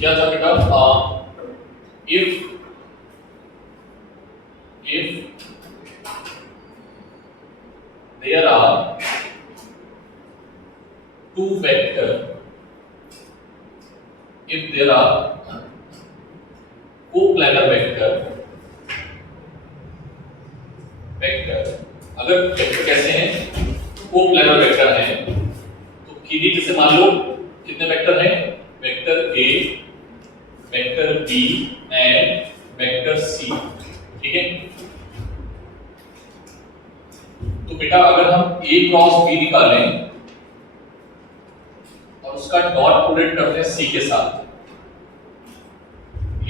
क्या था बेटा, if there are two vector, if there are coplanar vector, अगर वेक्टर कैसे हैं, कोप्लानर वेक्टर हैं, तो किन्हीं जैसे मान लो कितने वेक्टर हैं, vector A, vector B and vector C, ठीक है। तो बेटा अगर हम A क्रॉस B निकालें और उसका डॉट प्रोडक्ट करते हैं C के साथ,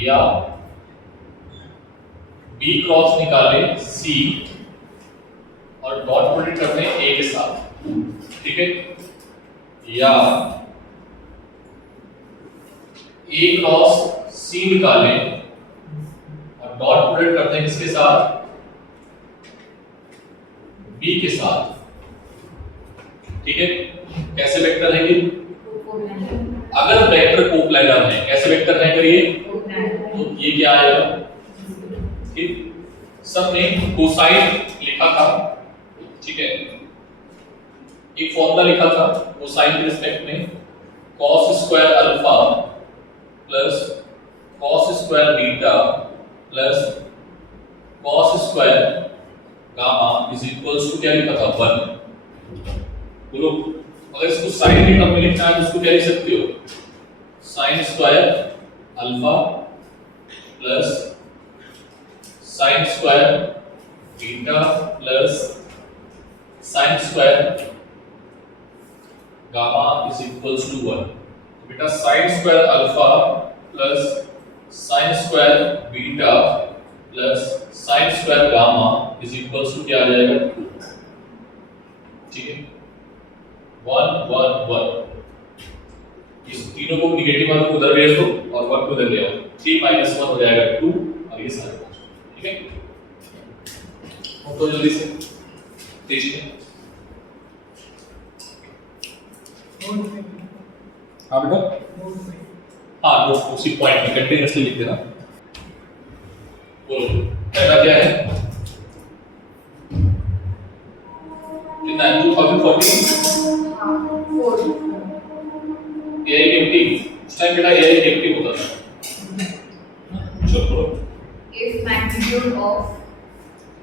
या B क्रॉस निकालें C और डॉट प्रोडक्ट करते हैं A के साथ, ठीक है, या A क्रॉस C निकालें और डॉट प्रोडक्ट करते हैं किसके साथ, B के साथ, ठीक है। कैसे वेक्टर है ये, अगर वेक्टर कोप्लानर है, कैसे वेक्टर है करिए, तो ये क्या आएगा, ठीक, सबने कोसाइन लिखा था, ठीक है, एक फॉर्मूला लिखा था कोसाइन के रिस्पेक्ट में, cos square alpha plus cos square beta plus cos square gamma is equals to क्या लिखा था, 1। बोलो अगर इसको साइन के टर्म में लिखना है तो इसको क्या लिख सकते हो, sine square alpha plus sine square beta plus sine square gamma is equals to 1। तो बेटा sine square alpha plus sine square beta plus sine square gamma is equals to क्या आ जाएगा, ठीक है, 1 1 1। इस तीनों को निगेटिव वालों को उधर भेज दो और 1 को उधर ले आओ, 3 - 1 हो जाएगा 2 और ये सारे, ठीक है। और तो जल्दी से तेज में, हाँ बेटा, हाँ नोट उसी पॉइंट में कंटिन्यूअसली लिख देना। बोलो पहला क्या है, कितना है, 2014 AI नेगेटिव, उस टाइम बेटा AI नेगेटिव होता था। चलो if magnitude of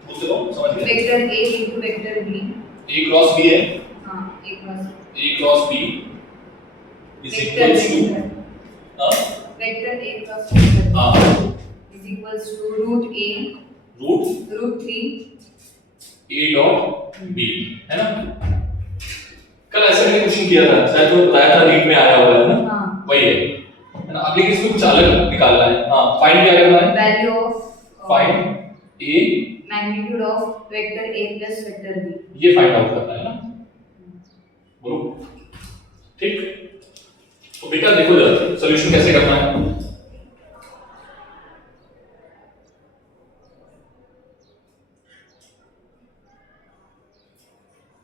बोलते रहो, समझ गए, vector A into vector B, A cross B है, हाँ A cross B is equals to vector A cross vector हाँ is equals to root A root 3 A dot B, है ना। कल ऐसा मैंने क्वेश्चन किया था, शायद तो बताया था, रीट में आया हुआ है ना, हाँ वही है ना। अब लेकिन इसको कुछ अलग निकालना है, हाँ फाइंड क्या करना है, value of find A, magnitude of vector A plus vector B, ये फाइंड आउट करना है ना, बोलो ठीक। तो बेटा देखो जरा सॉल्यूशन कैसे करना है,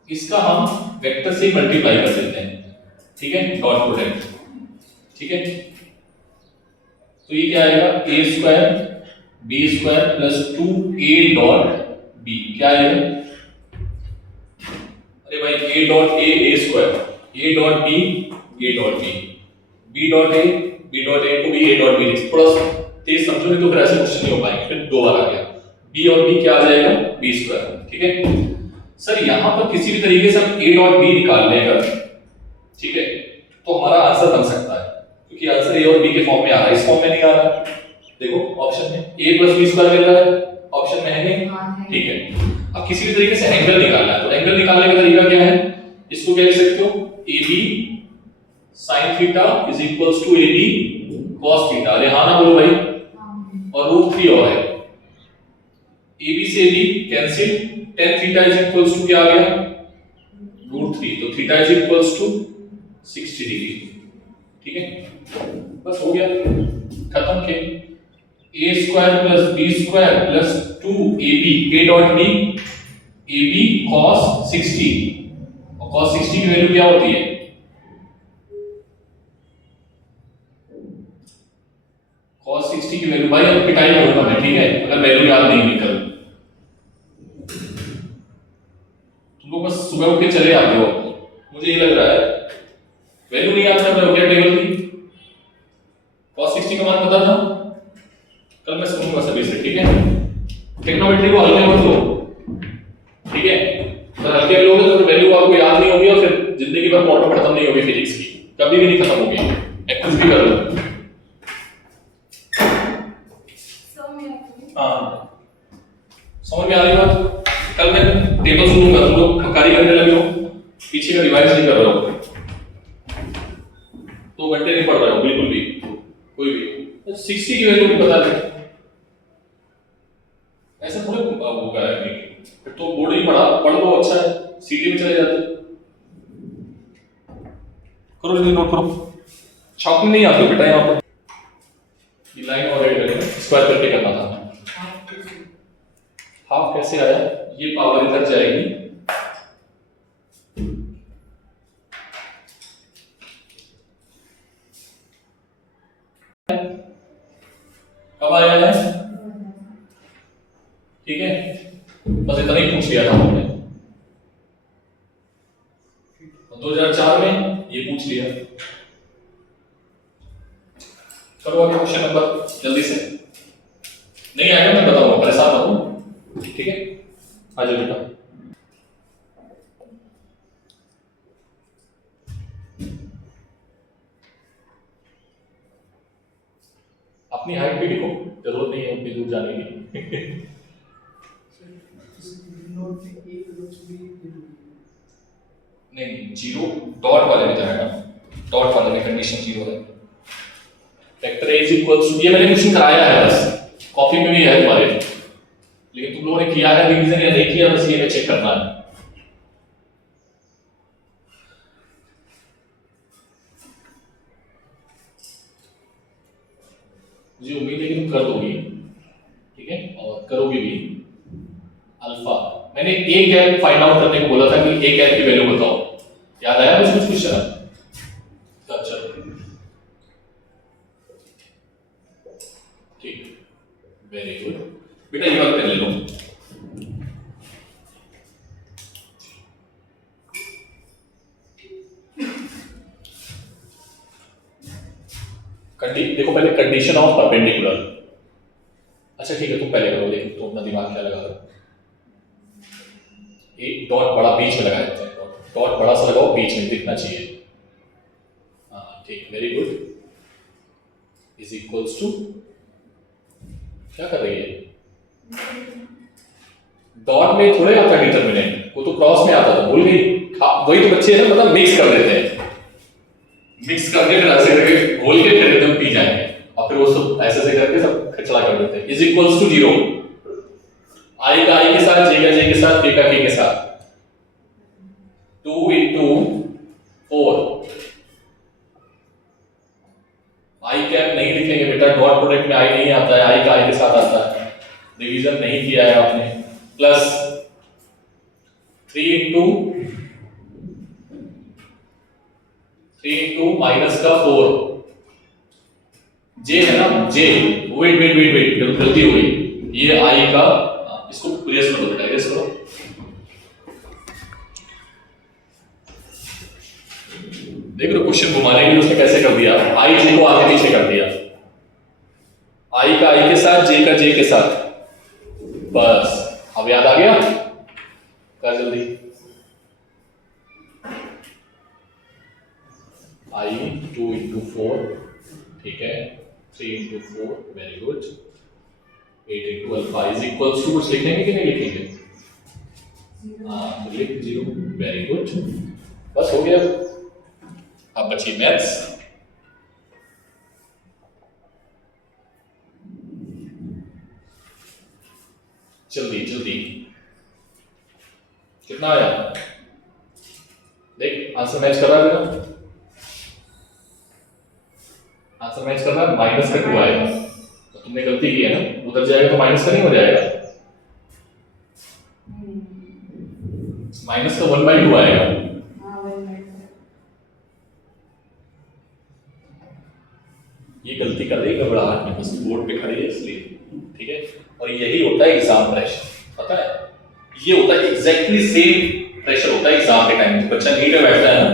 इसका हम वेक्टर से मल्टीप्लाई कर देते हैं, ठीक है, डॉट प्रोडक्ट, ठीक है। तो ये क्या आएगा, a square b square plus 2a dot b, क्या आएगा, अरे भाई a dot a square, a dot b a dot b, b dot a को भी a डॉट b लिख, थोड़ा सा तेज समझो नहीं तो फिर ऐसे क्वेश्चन नहीं हो पाएंगे, फिर दो बार आ गया, b और b क्या आ जाएगा, b स्क्वायर, ठीक है। सर यहां पर किसी भी तरीके से हम a डॉट b निकाल लें अगर, ठीक है, तो हमारा आंसर बन सकता है, क्योंकि आंसर a और b के फॉर्म में आ रहा है, इस फॉर्म में नहीं आ रहा है। देखो ऑप्शन में a + b स्क्वायर मिल रहा है, ऑप्शन में है नहीं, ठीक है। अब किसी भी तरीके से एंगल निकालना है, तो एंगल निकालने का तरीका क्या है, इसको क्या लिख सकते हो, ab sin theta is equals to ab cos theta, अरे हाँ ना बोलो भाई, और √3 और है, ab से ab cancel, tan theta is equals to क्या आ गया, √3, तो theta is equals to 60 degree, ठीक है, बस हो गया, खत्म। के a square plus b square plus 2ab a dot b ab cos 60, और cos 60 की वैल्यू क्या होती है, cos 60 की वैल्यू भाई अब पिटाई करूंगा मैं, ठीक है, अगर वैल्यू याद नहीं हुई कल। तुम लोग बस सुबह उठ के चले आते हो, मुझे ये लग रहा है वैल्यू नहीं याद कर रहे हो क्या टेबल की। cos 60 का मान पता था, कल मैं सुनूंगा सभी से, ठीक है। ट्रिग्नोमेट्री को हल्के मत लो, ठीक है, अगर हल्के में लोगे तो फिर वैल्यू आपको याद नहीं होगी और फिर जिंदगी भर पॉइंट खत्म नहीं होगी फिजिक्स की, कभी भी नहीं खत्म होगी। एक्टिव भी कर लो। हाँ, समझ में आ रही बात। कल मैं टेबल सुनूंगा, तुम लोग मक्कारी करने लगे हो, पीछे का रिवाइज नहीं कर रहे हो, 2 घंटे नहीं पढ़ रहे हो बिल्कुल भी, कोई भी 60 की वैल्यू नहीं पता है, ऐसा थोड़ा होगा है नहीं। फिर तो बोर्ड ही पढ़ लो, अच्छा है, सीटी में चले जाते। करो जल्दी, नोट करो, छापने नहीं आते बेटा यहाँ पर। ये लाइन और ऐड करें, स्क्वायर करके करना था। हाफ कैसे आया, ये पावर इधर जाएगी, कब आया है, ठीक है, बस इतना ही पूछ लिया था हमने। 2004 में ये पूछ लिया। करो आगे क्वेश्चन नंबर जल्दी से, नहीं आएगा मैं बताऊंगा, परेशान मत हो, ठीक है, आ जाओ बेटा। अपनी हाइट भी लिखो, जरूरत नहीं है उतनी दूर जाने की। नहीं, जीरो डॉट वाले में जाएगा, डॉट वाले में कंडीशन जीरो है। Vector A is equals to, ये मैंने क्वेश्चन कराया है बस, कॉपी में भी है तुम्हारे, लेकिन तुम लोगों ने किया है रिवीजन या नहीं किया, बस ये मैं चेक करना है। मुझे उम्मीद है कि तुम कर दोगी, ठीक है, और करोगे भी। अल्फा, मैंने ए गैप फाइंड आउट करने को बोला था कि ए गैप की वैल्यू बताओ, याद आया कुछ कुछ क्वेश्चन? अच्छा ठीक, वेरी गुड बेटा, ये वाला पेन ले लो। देखो पहले कंडीशन ऑफ परपेंडिकुलर, अच्छा ठीक है तुम पहले करो, लेकिन तुम अपना दिमाग क्या लगा रहे हो। एक डॉट बड़ा बीच में लगा देते हैं, डॉट बड़ा सा लगाओ, बीच में दिखना चाहिए, हाँ ठीक, very good. Is equals to, क्या कर रही है, डॉट में थोड़े आता है डिटरमिनेंट, वो तो क्रॉस में आता था, भूल गई। वही तो बच्चे हैं ना, मतलब मिक्स कर देते हैं, मिक्स करके फिर ऐसे करके घोल के फिर एकदम पी जाएंगे, और फिर वो सब ऐसे ऐसे करके सब खचड़ा कर देते हैं। इज इक्वल्स टू 0, आई का आई के साथ, जे का जे के साथ, के का के के साथ, 2 into 4, आई कैप नहीं लिखेंगे बेटा, डॉट प्रोडक्ट में आई नहीं आता है, आई का आई के साथ आता है, डिवीजन नहीं किया है आपने, प्लस 3 into माइनस का 4, जे है ना, जे, वेट वेट वेट वेट, गलती हो गई, ये आई का, इसको इरेज करो बेटा, इरेज करो, देख रहे हो क्वेश्चन घुमाने के लिए उसने कैसे कर दिया, आई जे को आगे पीछे कर दिया, आई का आई के साथ, जे का जे के साथ, बस अब याद आ गया, कर जल्दी, आई 2 into 4, ठीक है, 3 into 4, very good, 8 into alpha is equals to, कुछ लिखेंगे कि नहीं लिखेंगे, हाँ तो लिख 0, वेरी गुड, बस हो गया। अब बची मैथ्स, जल्दी जल्दी, कितना आया देख, आंसर मैच कर रहा है बेटा, आंसर मैच कर रहा है, माइनस का 2 आएगा, तो तुमने गलती की है ना, उधर जाएगा तो माइनस का नहीं हो जाएगा, माइनस का 1/2 आएगा, ये गलती कर रही है घबराहट में, बस बोर्ड पे खड़ी है इसलिए, ठीक है। और यही होता है एग्जाम प्रेशर, पता है, ये होता है एग्जैक्टली सेम प्रेशर होता है एग्जाम के टाइम। बच्चा नीट में बैठता है ना,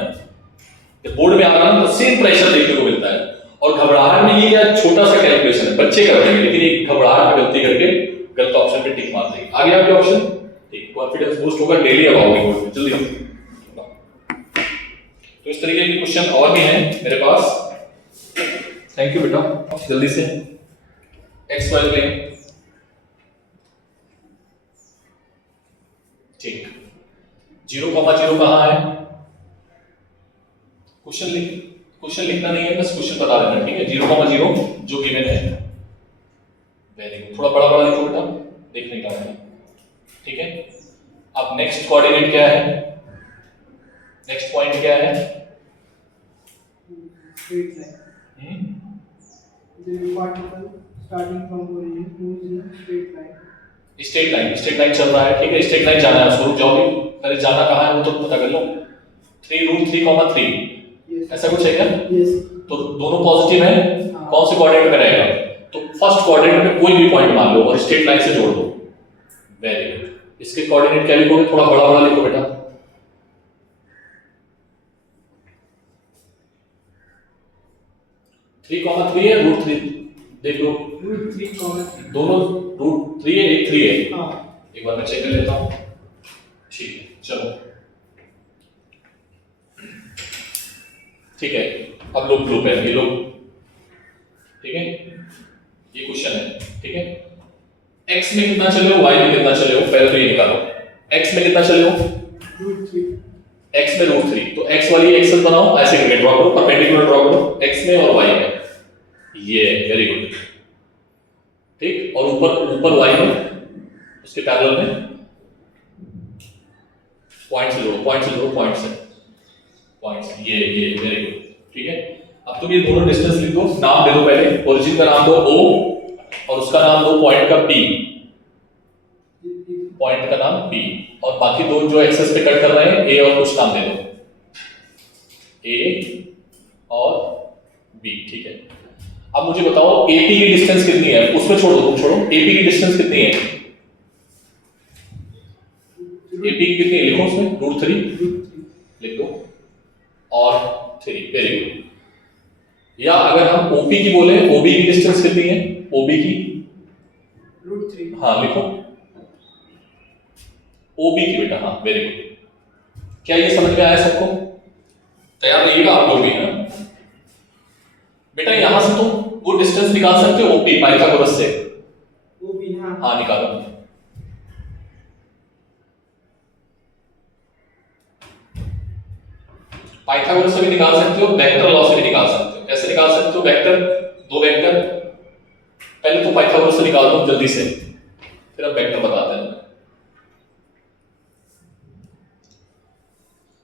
जब बोर्ड में आता है ना, तो सेम प्रेशर देखने को मिलता है। और घबराहट में ये क्या छोटा सा कैलकुलेशन है, बच्चे कर देंगे, लेकिन ये घबराहट में गलती करके गलत ऑप्शन पे टिक मार देंगे। आगे आपके ऑप्शन, ठीक, कॉन्फिडेंस बूस्ट होगा, डेली अब आओगे बोर्ड में, जल्दी। तो इस तरीके के क्वेश्चन और भी हैं मेरे पास। थैंक यू बेटा, जल्दी से एक्स वाई प्लेन, ठीक। 0,0 कहां है? क्वेश्चन लिखना नहीं है, बस क्वेश्चन बता देना, ठीक है। 0,0 जो गिवन है, वेरी गुड, थोड़ा बड़ा बड़ा लिखो बेटा, देख नहीं पाऊंगा, ठीक है। अब नेक्स्ट कोऑर्डिनेट क्या है, नेक्स्ट पॉइंट क्या है? straight line. The particle starting from origin moves in straight line. Straight line चल रहा है, ठीक है। स्ट्रेट लाइन जाना है, स्वरूप जाओगे, पहले जाना कहाँ है वो तो पता कर लो। 3√3,3 Yes. ऐसा कुछ है क्या? Yes. तो दोनों पॉजिटिव है, हाँ. कौन से कोऑर्डिनेट में रहेगा? तो फर्स्ट कोऑर्डिनेट में कोई भी पॉइंट मान लो और स्ट्रेट लाइन से जोड़ दो, वेरी गुड। इसके कोऑर्डिनेट क्या लिखोगे? थोड़ा बड़ा बड़ा लिखो बेटा, 3,3 है, √3 देख लो, √3, दोनों √3 है, एक 3 है। हाँ. एक बार मैं चेक कर लेता हूं, ठीक है, चलो, ठीक है। अब लोग ग्रुप है, ये लोग, ठीक है, ये क्वेश्चन है, ठीक है। x में कितना चले हो, y में कितना चले हो, पहले तो ये निकालो। x में कितना चले हो? √3. x में √3, तो x वाली एक्सेस बनाओ, ऐसे करके ड्रॉ करो, परपेंडिकुलर ड्रॉ करो, x में और y में, ये वेरी गुड, ठीक। और ऊपर y में, उसके पैरेलल में पॉइंट से जोड़ो, पॉइंट से, ये वेरी गुड, ठीक है। अब तुम ये दोनों डिस्टेंस लिख दो, नाम दे दो, पहले ओरिजिन का नाम दो O और उसका नाम दो पॉइंट का P, पॉइंट का नाम P, और बाकी दो जो एक्सेस पे कट कर रहे हैं A और कुछ नाम दे दो, A और B, ठीक है। अब मुझे बताओ AP की डिस्टेंस कितनी है, उसमें छोड़ दो, तुम छोड़ो, AP की डिस्टेंस कितनी है? AP की कितनी है लिखो, उसमें √3 लिख दो और 3, वेरी गुड। या अगर हम OP की बोले, OB की डिस्टेंस कितनी है? OB की √3. हाँ लिखो, OB की बेटा, हाँ वेरी गुड। क्या ये समझ में आया सबको? तैयार रहिएगा आप लोग भी, है ना बेटा। यहां से तुम वो डिस्टेंस निकाल सकते हो OP पाइथागोरस से, वो भी हाँ. हाँ निकालो। पाइथागोरस से भी निकाल सकते हो, वेक्टर लॉ से भी निकाल सकते हो। कैसे निकाल सकते हो? वेक्टर, दो वेक्टर, पहले तो पाइथागोरस से निकाल दो जल्दी से, फिर हम वेक्टर बताते हैं।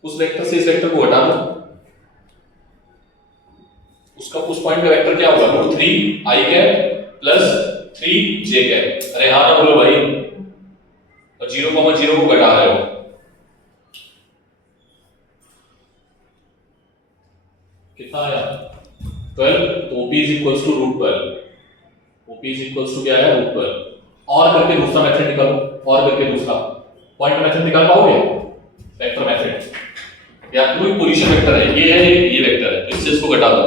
उस वेक्टर से इस वेक्टर को हटा दो, उसका उस पॉइंट का वेक्टर क्या होगा? √3 i cap plus 3 j cap. अरे हाँ ना बोलो भाई, और 0,0 को घटा रहे हो, कितना आया? 12, तो OP is equals to √12, OP is equals to क्या है? √12। और करके दूसरा मेथड निकालो, और करके दूसरा पॉइंट मेथड निकाल पाओगे? वेक्टर मेथड, या कोई पोजीशन वेक्टर है, ये है, ये वेक्टर है, तो इससे इसको घटा दो,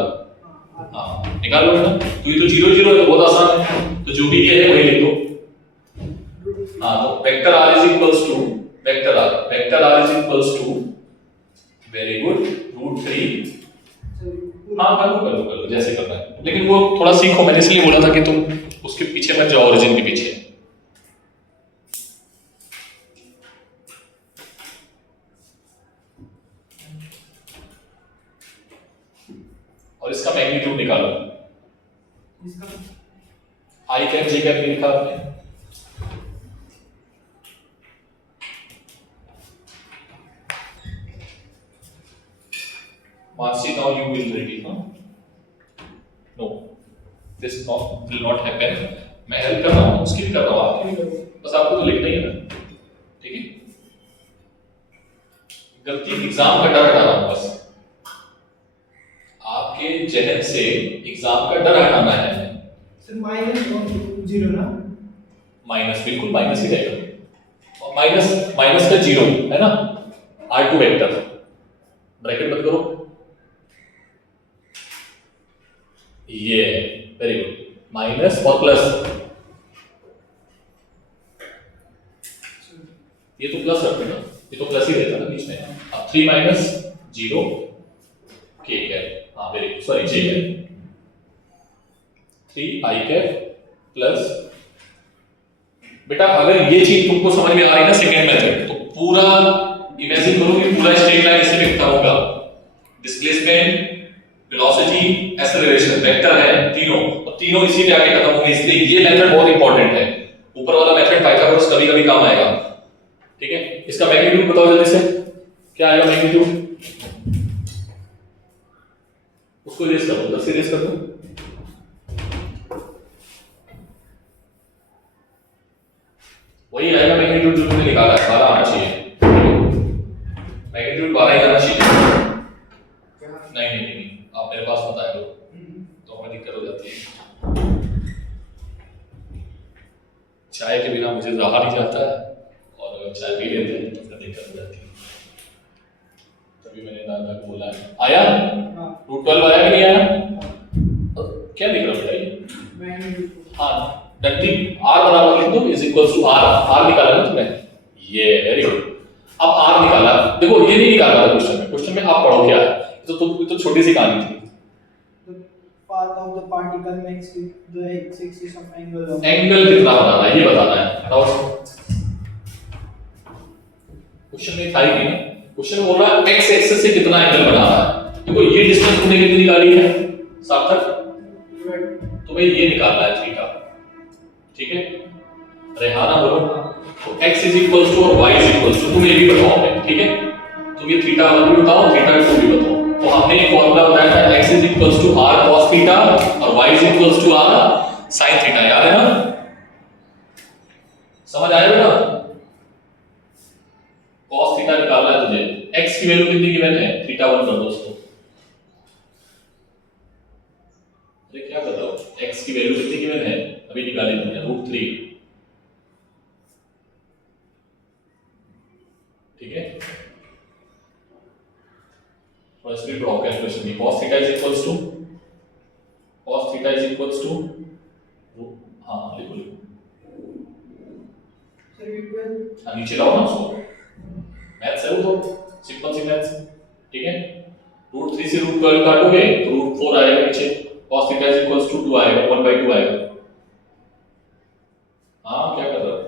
हाँ निकाल लो बेटा। तो ये तो 0, 0 है, तो बहुत आसान है, तो जो भी ये है वही लिख दो। हाँ, तो vector r is equals to vector r is equals to, very good, √3। हाँ कर लो जैसे करना है, लेकिन वो थोड़ा सीखो, मैंने इसलिए बोला था कि तुम उसके पीछे मत जाओ, ओरिजिन के पीछे। और इसका मैग्नीट्यूड निकालो, i कैप j कैप लिखा आपने, Marcy, now you will ready, huh? No, this will not happen. मैं हेल्प कर रहा हूँ, उसकी भी कर रहा हूँ, आपकी भी कर रहा हूँ, बस आपको तो लिखना ही है ना, ठीक है। गलती एग्जाम का डर हटा रहा हूँ बस, आपके जहन से एग्जाम का डर हटाना है। सर माइनस और जीरो ना, माइनस, बिल्कुल माइनस ही रहेगा, और माइनस माइनस का जीरो है ना, R2 वेक्टर, ब्रैकेट बंद करो, ये वेरी गुड, माइनस और प्लस, ये तो प्लस रख देना, ये तो प्लस ही रहता ना बीच में। अब 3 माइनस 0 k कैप, हाँ very good, sorry j cap, 3 i cap plus, बेटा अगर ये चीज तुमको समझ में आ रही है ना सेकेंड मेथड, तो पूरा इमेजिन करो कि पूरा स्ट्रेट लाइन इससे दिखता होगा, डिस्प्लेसमेंट, वेलोसिटी, एक्सेलरेशन, वेक्टर है तीनों, और तीनों इसी पे आके खत्म होंगे, इसलिए ये मेथड बहुत इंपॉर्टेंट है। ऊपर वाला मेथड पाइथागोरस कभी कभी काम आएगा, ठीक है। इसका मैग्नीट्यूड बताओ जल्दी से, क्या आएगा मैग्नीट्यूड, उसको इरेज कर दो, 10 से इरेज कर दो, वही आएगा मैग्नीट्यूड जो तुमने निकाला है, 12 आना चाहिए, मैग्नीट्यूड 12 ही आना चाहिए। नहीं नहीं नहीं, आप मेरे पास मत आए हो तो हमें दिक्कत हो जाती है। चाय के बिना मुझे रहा नहीं जाता है, और अगर चाय पी लेते हैं तो फिर दिक्कत हो जाती है, तभी मैंने दादा को बोला है। आया रूट 12 आया कि नहीं आया? क्या दिख रहा है बेटा ये? हाँ, डंडी r बराबर लिख दो, इज इक्वल्स टू r निकाला ना तुमने, ये वेरी गुड। अब r निकाला, देखो ये नहीं निकाला था क्वेश्चन में आप पढ़ो क्या है, तो छोटी सी कहानी थी। path of the particle makes the x-axis of angle of angle कितना बनाना है ये बताना है, बताओ। क्वेश्चन में था ही नहीं ना, क्वेश्चन बोल रहा है x एक्सिस से कितना एंगल बनाना है। देखो ये डिस्टेंस तुमने कितनी निकाली है सार्थक, तुम्हें ये निकालना है थीटा, ठीक है। रेहाना बोलो, तो x इज इक्वल्स टू और y इज इक्वल्स टू, तुम ये भी बताओ हमें, ठीक है। तुम ये थीटा 1 भी बताओ, थीटा 2 भी बताओ। तो हमने एक फॉर्मूला बताया था x is equals to r cos theta और y is equals to r sin theta, याद है ना? समझ आया बेटा? cos थीटा निकालना है तुझे, x की वैल्यू कितनी गिवन है, थीटा 1 कर दो उसको। अरे क्या कर रहे हो, x की वैल्यू कितनी गिवन है, अभी निकाली तुमने, √3, ठीक है। और स्पीड ड्रॉप कैलकुलेशन की cos theta is equals to, cos theta is equals to, हां लिखो लिखो, हाँ नीचे लाओ ना उसको, मैथ्स है वो तो सिंपल सी मैथ्स, ठीक है। √3 से √12 काटोगे तो √4 आएगा नीचे, cos theta is equals to 2 आएगा, 1/2 आएगा। हाँ क्या कर रहे हो,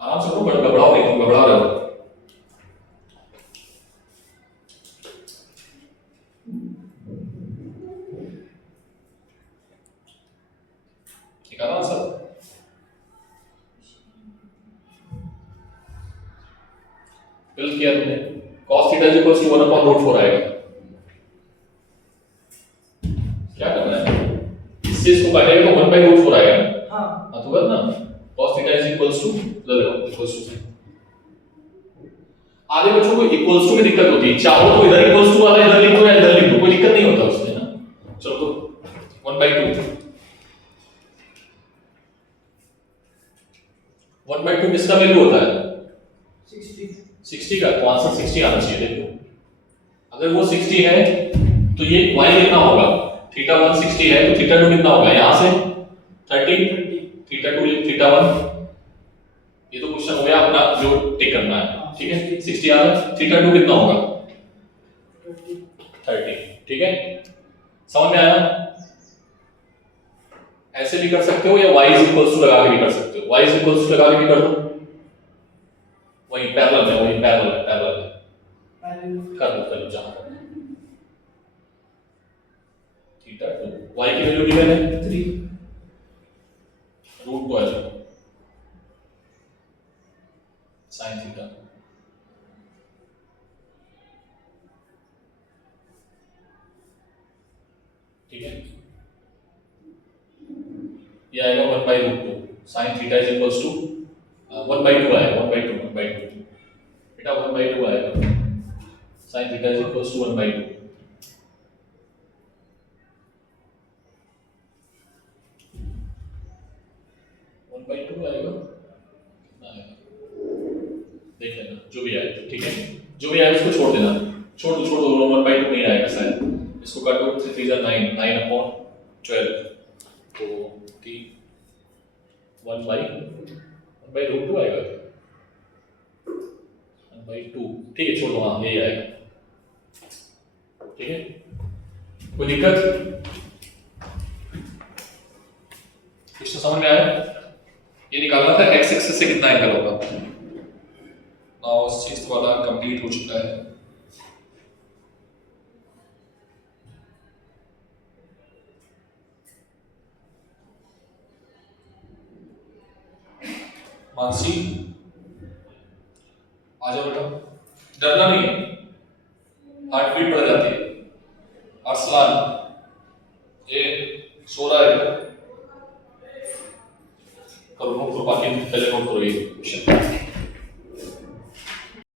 आराम से करो, घबराओ नहीं, तुम घबरा रहे हो। निकाला आंसर, फिल किया तुमने, cos theta is equals to 1/√4 आएगा। क्या करना है, इससे इसको काटेगा तो 1/√4 आएगा। हाँ तो बस ना, cos theta is equals to, equals to, आधे बच्चों को इक्वल्स टू में दिक्कत होती है, चाहो तो इधर इक्वल्स टू वाला इधर लिख दो या इधर लिख दो, कोई दिक्कत नहीं होता उसमें ना। चलो तो 1/2, 1/2 किसका वैल्यू होता है, 60 का, तो आंसर 60 आना चाहिए। देखो अगर वो 60 है तो ये y कितना होगा, थीटा 1 60 है तो थीटा 2 कितना होगा, यहां से 30, थीटा 2 थीटा 1, ये तो क्वेश्चन हो गया अपना जो टिक करना है, ठीक है। 60 आ रहा है, थीटा 2 कितना होगा 30, ठीक है। समझ में आया? ऐसे भी कर सकते हो या y इज इक्वल्स टू लगा के भी कर सकते हो, y इज इक्वल्स टू लगा के भी कर दो, वही पैरेलल है, वही पैरेलल है, पैरेलल है, कर लो जहां थीटा 2, y की वैल्यू गिवन है 3 √12 sin थीटा, ठीक है। ये आएगा 1/√2 sin theta is equals to 1/2 आएगा, 1/2 बेटा 1/2 आएगा, sin theta is equals to 1/2, जो भी आए, ठीक है, जो भी आए उसको छोड़ देना, छोड़ दो 1/2 नहीं आएगा शायद, इसको काटो 3 3 9 9/12, तो 1/√2 आएगा, 1/2, ठीक है, छोड़ दो, हाँ यही आएगा, ठीक है, कोई दिक्कत इसको समझ में आया? ये निकालना था x एक्सिस से कितना एंगल होगा। नाउ 6th वाला कंप्लीट हो चुका है। मानसी आ जाओ बेटा, डरना नहीं है, हार्ट बीट बढ़ जाती है। अरसलान ये सो रहा है, करो नोट करो, बाकी पहले नोट करो ये क्वेश्चन।